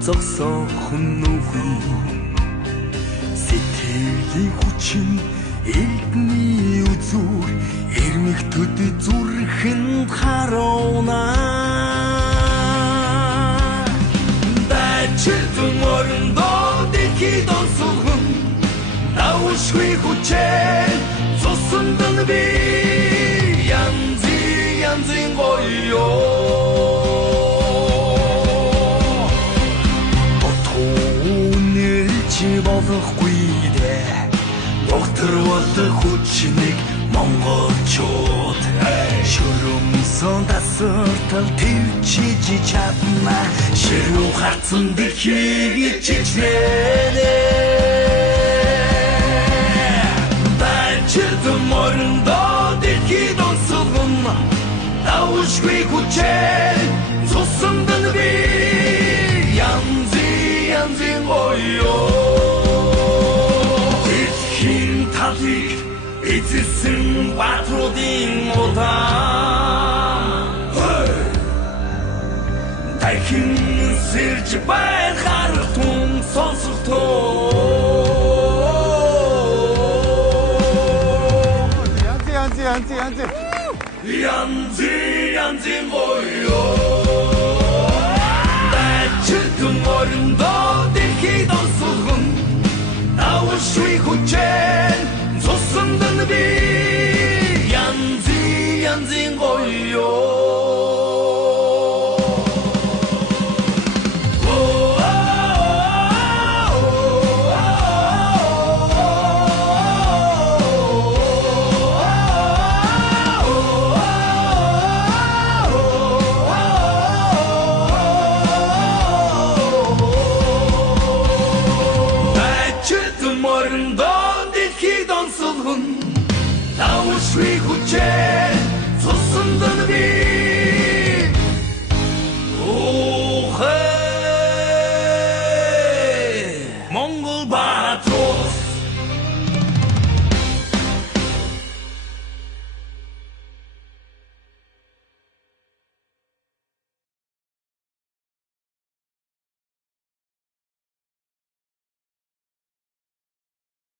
зогсоохон нүхүү сэтгэлийн хүчин элдний үзүүр эрмэгтэд зүрхэнд харуuna дайчилтун орондоо дэлхийд онцлон давшгүй хүчээр цусндан би янзын гоёо чи болохгүй дээ доктор болох хүчнийг монголчууд шүрмсэн тасартал төвчиж чадна ширүү харцсан дэлхийг чичнэ дайчилтун орондоо дэлхийд онцлон давшгүй хүчээр цусндан би янзын гоёо эцэсэн батруудын удаан дахин сэрж байх харахтун сонсогдоо янзын гоёо дайчилтун орондоо дэлхийд онцлон давшгүй хүчээр цусндан би янзын гоёо давшгүй хүчээр цусндан би